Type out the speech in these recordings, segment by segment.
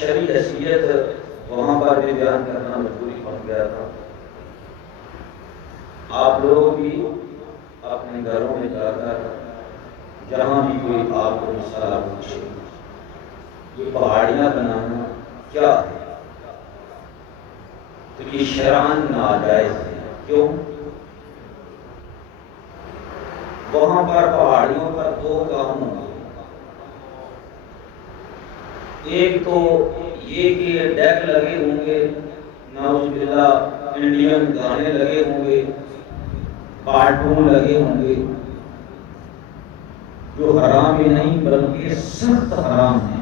شرعی حیثیت وہاں پر بھی بیان کرنا مجبوری بن گیا تھا۔ آپ لوگ بھی اپنے گھروں میں جا کر جہاں بھی کوئی آپ کو مسئلہ پوچھے یہ پہاڑیاں بنانا کیا ہے تو یہ شرعاً ناجائز ہے۔ کیوں؟ وہاں پر پہاڑیوں پر دو کام ہوں گے، ایک تو یہ کہ ڈیک لگے ہوں گے، نعوذ باللہ انڈین گانے لگے ہوں گے، کارٹون لگے ہوں گے جو حرام ہی نہیں بلکہ سخت حرام ہے۔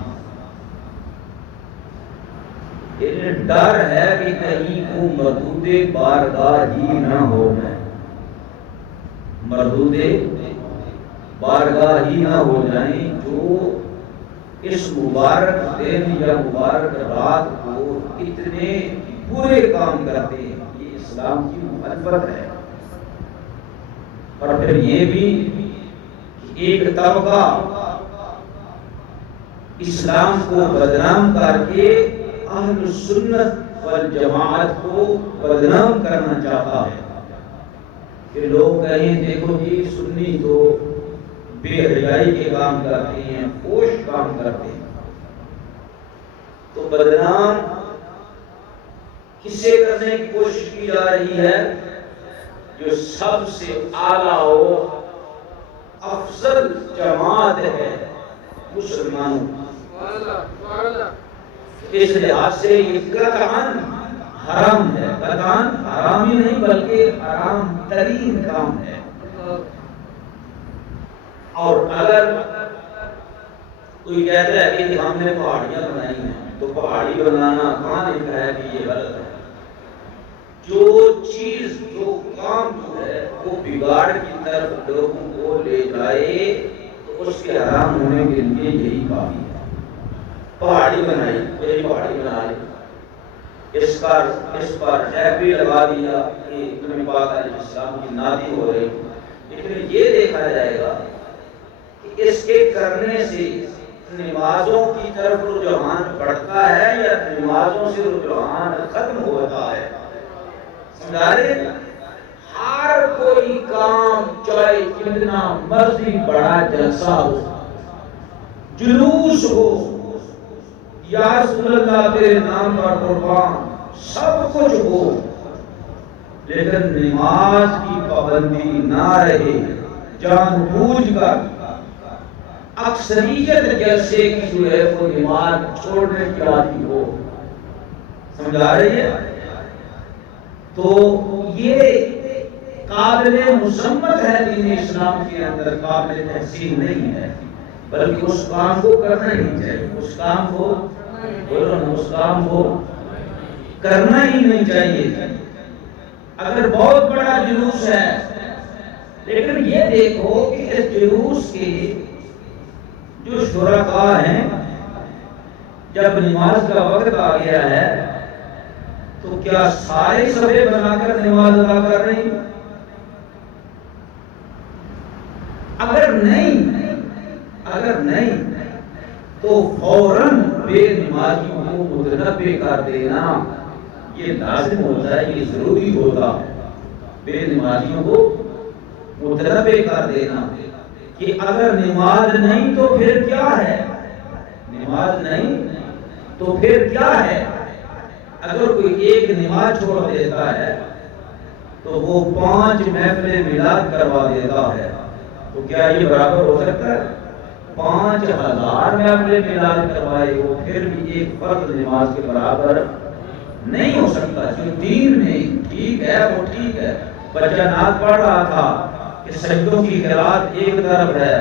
یہ ڈر ہے کہ کہیں کو مردود بارگاہ ہی نہ ہو جائے، مردود بارگاہ ہی نہ ہو جائیں جو اس مبارک دن یا مبارک رات کو اتنے برے کام کرتے ہیں۔ یہ اسلام کی مخالفت ہے۔ اور پھر یہ بھی ایک طبقہ اسلام کو بدنام کر کے اہل سنت والجماعت کو بدنام کرنا چاہتا ہے کہ لوگ کہیں دیکھو جی سنی تو بے حیائی کے کام کرتے ہیں، فحش کام کرتے ہیں۔ تو بدنام کسے کرنے کی کوشش کی جا رہی ہے؟ جو سب سے اعلیٰ و افضل جماعت ہے مسلمانوں۔ اس لحاظ سے یہ قطعاً حرام ہے، قطعاً حرام ہی نہیں بلکہ حرام ترین کام ہے۔ اور اگر کوئی کہتا ہے کہ ہم نے پہاڑیاں بنائی ہیں تو پہاڑی بنانا کہاں لکھا ہے کہ یہ غلط ہے؟ جو چیز جو کام جو ہے وہ بگاڑ کی طرف لوگوں کو لے جائے تو اس کے حرام ہونے کے لیے یہی کافی ہے۔ پہاڑی بنائی، یہی پہاڑی بنا لی، اس پر ٹیگ بھی لگا دیا کہ نبی پاک علیہ السلام کی نادی ہو رہی، لیکن یہ دیکھا جائے گا کہ اس کے کرنے سے نمازوں کی طرف رجحان بڑھتا ہے یا نمازوں سے رجحان ختم ہوتا ہے؟ سمجھارے ہر کوئی کام چاہے کتنا مرضی بڑا جلسہ ہو، جلوس ہو، یا رسول اللہ تیرے نام پر قربان، سب کچھ ہو، لیکن نماز کی پابندی نہ رہے، جان بوجھ کر اکثریت جیسے کی جو ہے وہ نماز چھوڑنے کی عادی ہو، سمجھا رہی ہے؟ تو یہ قابل مذمت ہے دین اسلام کے اندر، قابل تحسین نہیں ہے، بلکہ اس کام کو کرنا ہی چاہیے، اس کام کو بولو نا، اس کام کو کرنا ہی نہیں چاہیے۔ اگر بہت بڑا جلوس ہے، لیکن یہ دیکھو کہ اس جلوس کے جو شرکاء ہیں جب نماز کا وقت آ گیا ہے تو کیا سارے صفے بنا کر نماز ادا کر رہے ہیں؟ اگر نہیں تو فوراً بے نمازیوں کو متنبع کر دینا یہ لازم ہوتا ہے، یہ ضروری ہوتا، بے نمازیوں کو متنبع کر دینا کہ اگر نماز نہیں تو پھر کیا ہے، نماز نہیں تو پھر کیا ہے۔ اگر کوئی ایک نماز چھوڑ دیتا ہے تو وہ 5 محفل میلاد کروا دیتا ہے، تو کیا یہ برابر ہو سکتا ہے؟ 5000 محفل میلاد کروائے وہ پھر بھی ایک فرض نماز کے برابر نہیں ہو سکتا۔ جو دین میں ٹھیک ہے وہ ٹھیک ہے، بچہ نعت پڑھ رہا تھا کہ سجدوں کی قرات ایک طرف ہے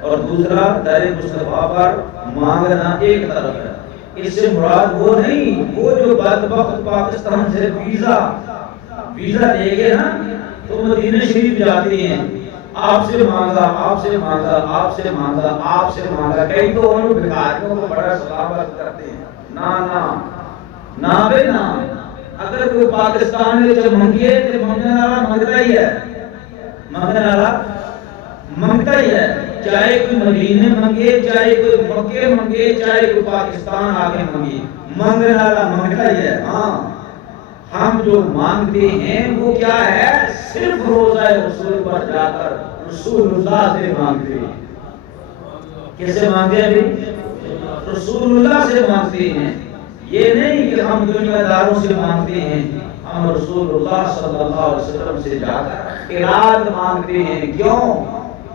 اور دوسرا در مصطفیٰ پر مانگنا ایک طرف ہے، اس سے مراد وہ نہیں، وہ جو بدبخت پاکستان سے ویزا لے گئے نا تو مدینہ شریف جاتے ہیں، آپ سے مانگا، آپ سے مانگا، آپ سے مانگا، آپ سے مانگا، کئی تو ان بھکاریوں کو بڑا ثوابت کرتے ہیں۔ نہ بے نا، اگر کوئی پاکستان میں جب منگیے تو منگنے والا منگتا ہی ہے، منگنے والا منگتا ہی ہے، چاہے کوئی مدینے منگے، چاہے کوئی مکے منگے، چاہے کوئی پاکستان آ کے منگے، مانگنے والا منگتا ہی ہے۔ ہاں ہم جو مانگتے ہیں وہ کیا ہے؟ صرف روزہ رسول پر جا کر رسول اللہ سے مانگتے ہیں۔ کس سے مانگتے ہیں ابھی؟ رسول اللہ سے مانگتے ہیں۔ یہ نہیں کہ ہم دنیا داروں سے مانگتے ہیں، ہم رسول اللہ صلی اللہ علیہ وسلم سے جا کر خیرات مانگتے ہیں۔ کیوں؟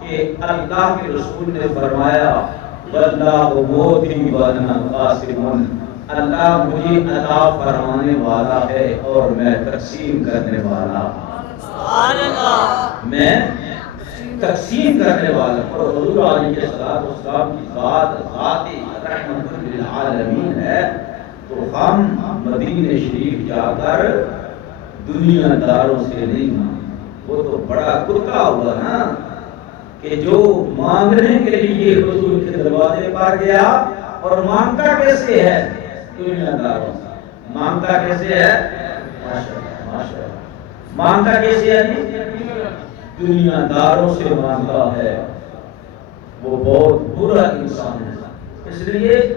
کہ اللہ کے رسول نے فرمایا واللہ موتی وانا قاسم، اللہ مجھے عطا فرمانے والا ہے اور میں تقسیم کرنے والا۔ سبحان اللہ، میں تقسیم کرنے والا۔ اور حضور علیہ السلام کی ذات ذات رحمت للعالمین ہے، تو ہم مدینہ شریف جا کر دنیا داروں سے نہیں مانگتے۔ وہ تو بڑا کتا ہوا نا کہ جو مانگنے کے لیے حضور کے دروازے پر گیا اور مانگتا کیسے ہے؟ دنیا داروں سے۔ مانگتا کیسے ہے؟ ماشاءاللہ، مانگتا کیسے ہے؟ دنیا داروں سے مانگتا ہے، وہ بہت برا انسان ہے۔ اس لیے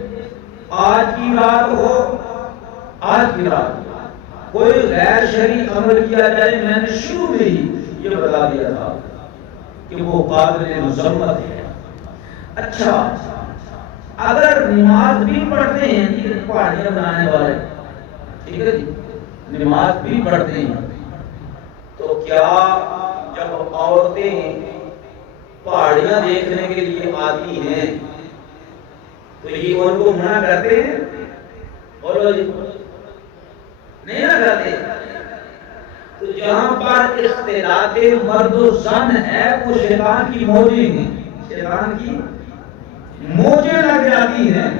آج کی رات ہو، آج کی رات کوئی غیر شرعی عمل کیا جائے، میں نے شروع میں ہی یہ بتا دیا تھا کہ وہ قابل مذمت ہے۔ اچھا، اگر نماز بھی پڑھتے ہیں، یہ پہاڑیاں بنانے والے، ٹھیک ہے جی، نماز بھی پڑھتے ہیں، تو کیا جب عورتیں پہاڑیاں دیکھنے کے لیے آتی ہیں تو یہ ان کو منع کرتے ہیں؟ بولو جی، نہیں نہ کرتے۔ تو جہاں پر اختلاط مرد و زن ہے وہ شیطان کی موجیں ہیں، شیطان کی موجیں لگ جاتی ہیں،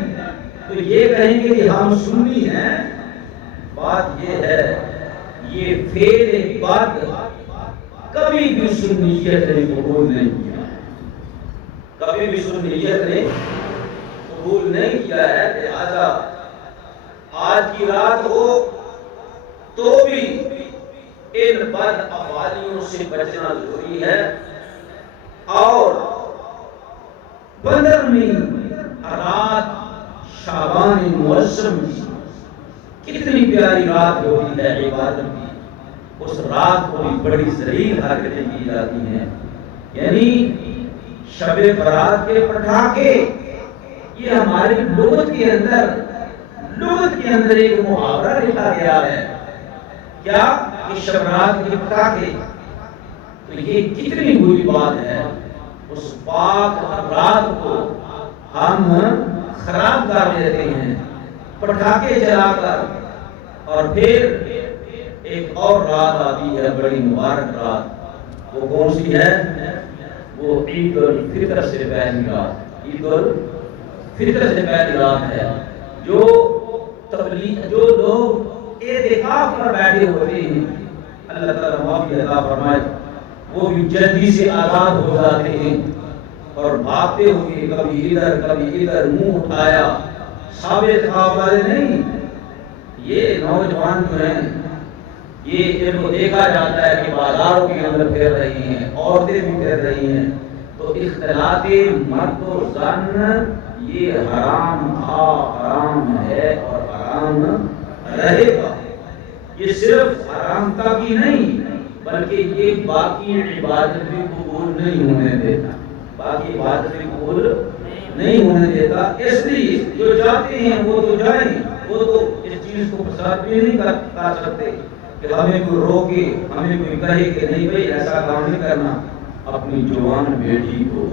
تو یہ کہیں گے کہ ہم سنی ہیں۔ بات یہ ہے، یہ فعل بد کبھی بھی سنیت نے قبول نہیں کیا، کبھی بھی سنیت نے قبول نہیں کیا ہے۔ لہذا آج کی رات ہو تو بھی ان بد افعالیوں سے بچنا ضروری ہے۔ اور 15ویں رات شعبان معظم کی کتنی پیاری رات ہوتی ہے عبادت کی، اس رات کو بھی بڑی ذلیل حرکتیں کی جاتی ہیں۔ یعنی شب برات کے پٹاخے، یہ ہماری لغت کے اندر ایک محاورہ لکھا گیا ہے، کیا کہ شب برات کے پٹاخے، تو یہ کتنی بری بات ہے۔ اس پاک رات کو ہم خراب کر دیتے ہیں پٹاخے جلا کر۔ اور پھر ایک اور رات آتی ہے بڑی مبارک رات، وہ کون سی ہے؟ وہ عید الفطر سے پہلی رات، عید الفطر سے پہلی رات ہے۔ جو لوگ اعتکاف پر بیٹھے ہوتے ہیں، اللہ تعالیٰ معافی عطا فرمائے، وہ بھی جلدی سے آزاد ہو جاتے ہیں اور بھاگتے ہوئے کبھی ادھر منہ اٹھایا۔ ثابت خواب والے نہیں، یہ نوجوان جو ہیں، یہ ان کو دیکھا جاتا ہے کہ بازاروں کے اندر پھر رہی ہیں، عورتیں بھی پھر رہی ہیں، تو اختلاط مرد و زن یہ حرام تھا، حرام ہے اور حرام رہے گا۔ یہ صرف حرام تک ہی نہیں بلکہ یہ باقی عبادت بھی قبول نہیں ہونے دیتا، باقی عبادت بھی قبول نہیں ہونے دیتا۔ اس لیے جو جاتے ہیں وہ تو جائیں، وہ تو اس چیز کو پسند بھی نہیں کر سکتے کہ ہمیں کوئی روکے، ہمیں کوئی کہے کہ نہیں بھائی ایسا کام نہیں کرنا۔ اپنی جوان بیٹی کو،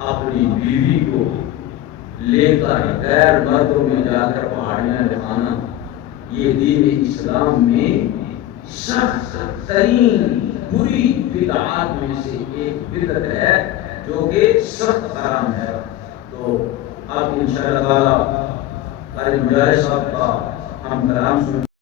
اپنی بیوی کو لے کر غیر مردوں میں جا کر پہاڑیاں دکھانا، یہ دین اسلام میں سخت ترین بری بدعات میں سے ایک بدعت ہے جو کہ سخت حرام ہے۔ تو اب انشاءاللہ تعالی قاری مجاہد صاحب کا ہم کلام سن